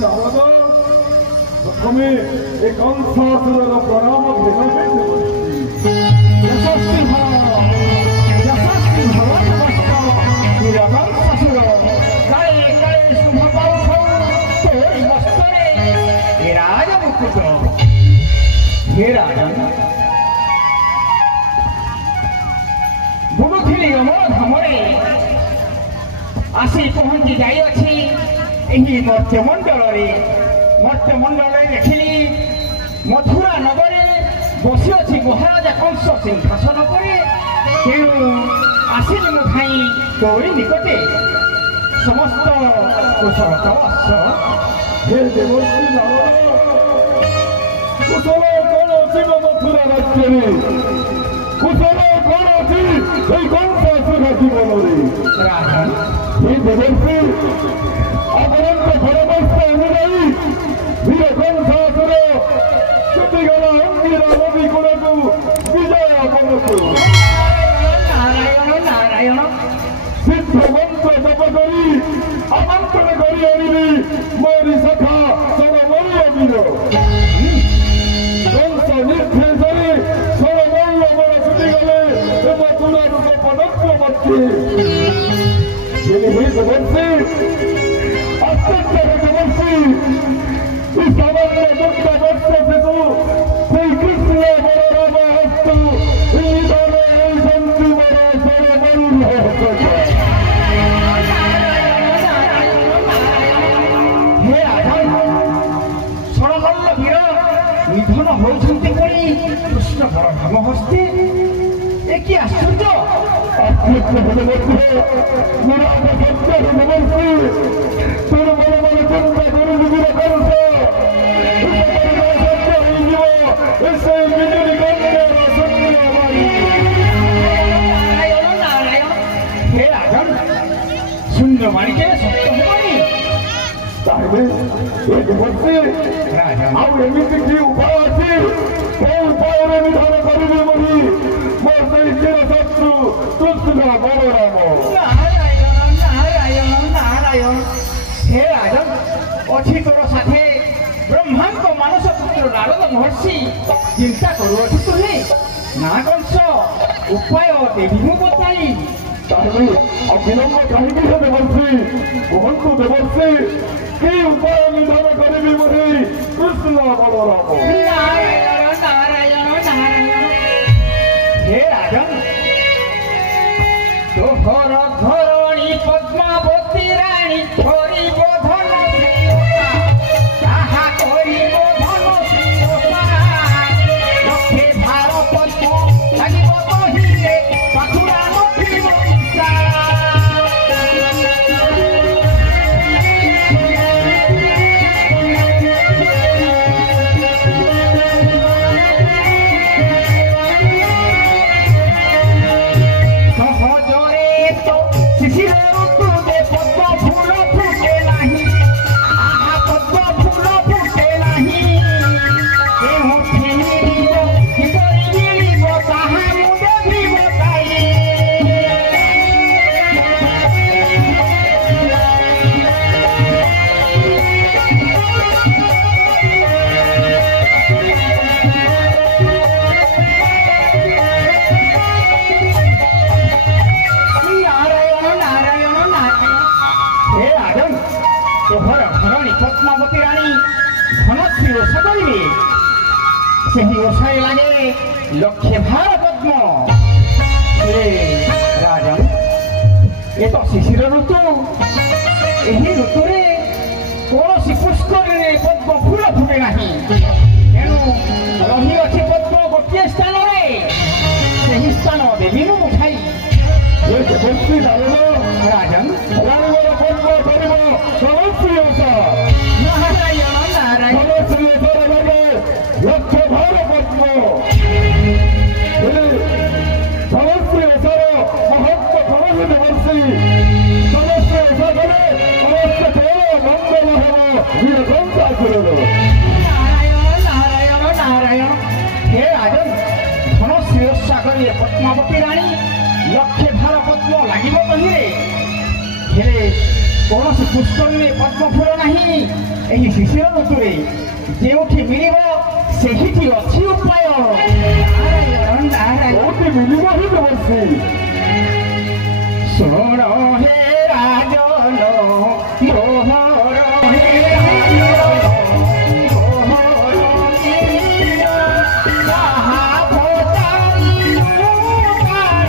নারদ প্রথমে এ কংসাসুরর প্রণাম ঘিনবে যশস্বী ভব কংসাসুর গায়ে গায়ে শুভ পৌষ তোরি মস্তরে হে রাজ মুকুট হে রাজন বুড়ুଥିଲି অমর ধামরে আসি পହଞ୍ଚି ଯାଇଅଛି ଏହି ମର୍ତ୍ତ୍ୟମଣ୍ଡଳରେ ଦେଖିଲି ମଥୁରା ନଗରରେ ବସିଅଛି ମହାରାଜା କଂସ ସିଂହାସନ ଉପରେ ତେଣୁ ଆସିଲି ମୁଁ ଧାଇଁ ତୋରି ନିକଟେ ସମସ୍ତ କୁଶଳ ତବସ୍ୟ ହେ ଦେବଶ୍ରୀ ନାରଦ କୁଶଳ କଣ ଅଛି ମଥୁରା ରାଜ୍ୟରେ କୁଶଳ କଣ ଅଛି এই কংসাসুর জীবନରେ রাজন হে দেবশ্রী অপরন্ত পরবর্ষ অনুযায়ী বীর কংসাসুর ছুটিগল অঙ্গির নদী গুণକୁ বিজয় করতু নারায়ণ নারায়ণ সিদ্ধ মন্ত্র জপ করি আমন্ত্রণ করি আনিবি মোরি সখা সরমল্ল বীর কংস নির্দেশে সরমল্ল মোর ছুটিগলে মথুরার পদক্ষ মধ্যে দেবশ্রী অত্যন্ত দেবশ্রী সামান্য দুঃখ বর্ষ শিশু শ্রী কৃষ্ণ বলরাম হস্তু এই দলে এই বন্ধু বড় সরমল্ল হে রাজন সরমল্ল বীর নিধন হয়েছেন বলি কৃষ্ণ বলরাম হস্তে কি আশ্চর্য অত্যন্ত দেবশ্রী নিরাট সত্য দেবশ্রী তোর মনে মনে চিন্তা করে দিবি করছ সত্য হয়ে যাব এসে বিজুলি গঙ্গের সত্য নারায়ণ নারায়ণ হে রাজন শূন্য মানিকে সত্য হবানি তাহলে এই দেবশ্রী ଆଉ ଏମିତି କି ଉପାୟ ଅଛି କୋଉ ଉପାୟରେ ନିଧନ କରିବି ବୋଲି ମୋ ସେଇ ଚିରଶତ୍ରୁ କୃଷ୍ଣ ବଳରାମ ନାରାୟଣ ନାରାୟଣ ନାରାୟଣ হে রাজন অছি তোর সাথে ব্রহ্মাঙ্ক মানস পুত্র নারদ মহর্ষি চিন্তা করুଅছি তুহে না কংস উপায় দেবী ମୁଁ ବତାଇ ତାହେଲେ ଅବିଳମ୍ବ କାହିଁକି ସେ ଦେବର୍ଷି କୁହନ୍ତୁ ଦେବର୍ଷି কি উপায় নিধন করিবি বলি কৃষ্ণ বলরাম নারায়ণ নারায়ণ নারায়ণ হে রাজন তোহর ধরণী পদ্মাবতী রানী করিব ধন তাহা করিব ধন লক্ষে ভার পদ্ম লাগিব কহিলে পাথুরা নথিব পদ্মাবতী রানী ধনশ্রী ওষা করিবে সেই ওষায় লাগে লক্ষে ভার পদ্ম রাজন এ তো শিশির ঋতু এই ঋতুরে কৌশি পুষ্করে পদ্ম ফুল ফুটে না তেণু রহিଅଛି পদ্ম গোটিଏ স্থাନରେ ସେହି ସ୍ଥାନ ଦେବୀ ମୁଁ ଉଠାଇ ଦେବଶ୍ରୀ ନାରଦ ରାଜନ ରାଣୀର ପର୍ବ କରିବ ଧନଶ୍ରୀ ଓଷା ନାରାୟଣ ନାରାୟଣ ଧନଶ୍ରୀ ଓଷାର ଲାଗେ ଲକ୍ଷ ଭାର ପଦ୍ମ ଧନଶ୍ରୀ ଓଷାର ମହତ୍ଵ କଣ ଦେବଶ୍ରୀ ଧନଶ୍ରୀ ଓଷା କଲେ ସମସ୍ତ ଦେବ ମଙ୍ଗଳ ହେବ ବୀର କଂସାସୁରର ନାରାୟଣ ନାରାୟଣ ନାରାୟଣ হে রাজন ধনশ্রী ওষা করিয়ে পদ্মাবতী রানী লক্ষে ভার পদ্ম লাগিব কহিলে হেলে କୌଣସି ପୁଷ୍କରିଣୀ ପଦ୍ମ ଫୁଲ ନାହିଁ। ଏହି ଶିଶିର ଋତୁରେ ଯେଉଁଠି ମିଳିବ ସେହିଠି ଅଛି ଉପାୟ। କୋଉଠି ମିଳିବ ହିଁ ଦେବର୍ଷୀ? ଶୁଣ ହେ ରାଜନ ମୋହର ହେ ରାଜନ ମୋହର ତାହା ପଚାରିଲୁ କାଳ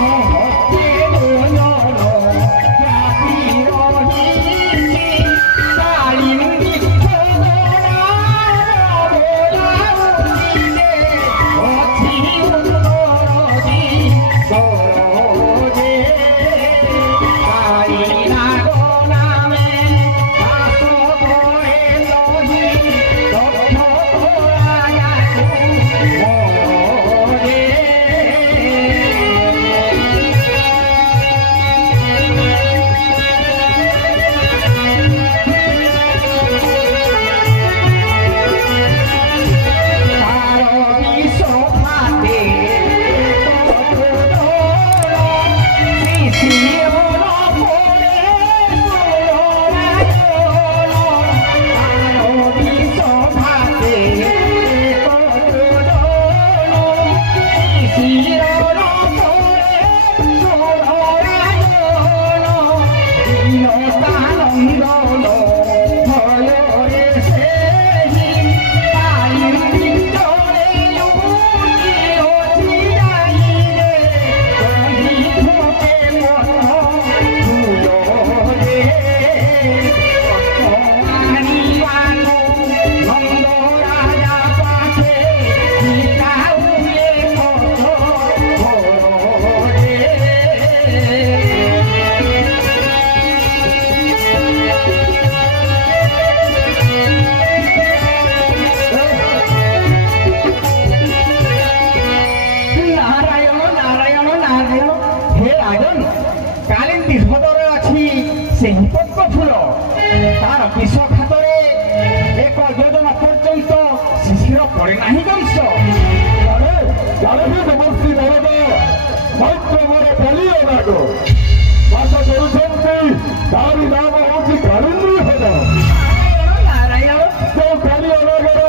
ମହତେ ଦୋଲନ ବ୍ୟାପି ରହିଛି କାଳିନ୍ଦୀ ସେହି ପଦ୍ମ ଫୁଲ ତାର ବିଷ ଖାତରେ ଏକ ଯୋଜନା ପର୍ଯ୍ୟନ୍ତ ଶିଶିର ପଡ଼େ ନାହିଁ ବଂଶ। ଦେବର୍ଷୀ ନରଦ ମୈତ୍ର ମୋର ବଲିୟ ନାଗ ବାସ କରୁଛନ୍ତି। ତାରି ନାମ ହେଉଛି କାଳିନ୍ଦୀ ହଦ। ଯେଉଁ କାଳିୟ ନାଗର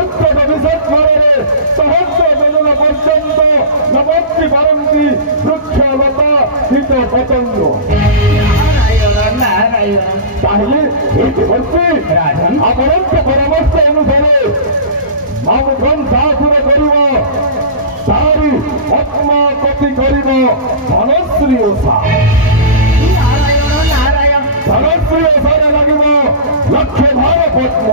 ଉତ୍ତର ବିଷୟରେ ସହସ୍ର ଯୋଜନା ପର୍ଯ୍ୟନ୍ତ ନବର୍ତ୍ତୀ ପାରନ୍ତି ବୃକ୍ଷ ଲତା କୀଟ ପତଙ୍ଗ। ତାହେଲେ ଏଇ ଦେବର୍ଷୀ ଆପଣଙ୍କ ପରାମର୍ଶ ଅନୁସାରେ ମାମୁଖନ୍ ସାହାସୁର କରିବ ତାରି ଆତ୍ମା କତି କରିବ ଧନଶ୍ରୀ ଓଷା। ଧନଶ୍ରୀ ଓଷାରେ ଲାଗିବ ଲକ୍ଷ ଭାର ପଦ୍ମ।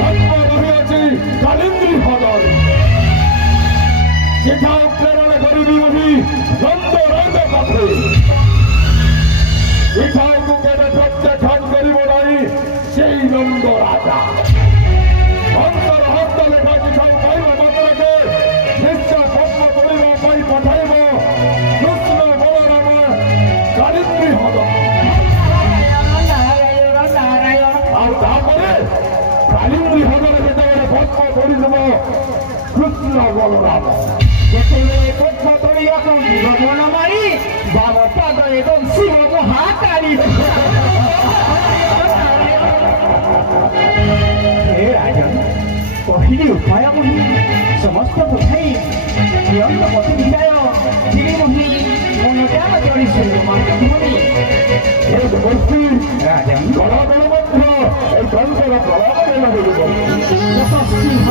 ପଦ୍ମ ରହିଅଛି କାଳିନ୍ଦୀ ହ୍ରଦରେ। ଚିଠା ପ୍ରେରଣ କରିବି ବୋଲି ନନ୍ଦରାଜ ପାଖରେ। ଚିଠାକୁ କେବେ ପ୍ରତ୍ୟାଖ୍ୟାନ କରିବ ନାହିଁ ସେଇ ନନ୍ଦ ରାଜା। ଅନ୍ତର ହସ୍ତ ଲେଖା ଚିଠାକୁ ପାଇବା ମାତ୍ରକେ ନିଶ୍ଚୟ ପଦ୍ମ ତୋଳିବା ପାଇଁ ପଠାଇବ କୃଷ୍ଣ ବଳରାମ କାଳିନ୍ଦୀ ହ୍ରଦ। ଆଉ ତାପରେ କାଳିନ୍ଦୀ ହ୍ରଦରେ ଯେତେବେଳେ ପଦ୍ମ ତୋଳିଯିବ କୃଷ୍ଣ ବଳରାମ ଯେତେବେଳେ ପଦ୍ମ ତୋଳିବାକୁ ଗମନ ମାରି ବାମ ପାଦରେ ବଂଶୀ ମହାକାଳୀ। ହେ ରାଜନ କହିଲି ଉପାୟ ମହି ସମସ୍ତ ବୁଝାଇ ପ୍ରିୟଙ୍କ ପତି ବିଦାୟ ଧୀରେ ମହି ମନଟା ଜଳି ଶୁଣିବ ମାତୃଭୂମି। ଦେବର୍ଷୀ ରାଜନ ଗଣଗଣ ମଧ୍ୟ এই গ্রন্থের প্রভাবে লাগবে। যশস্বী হ।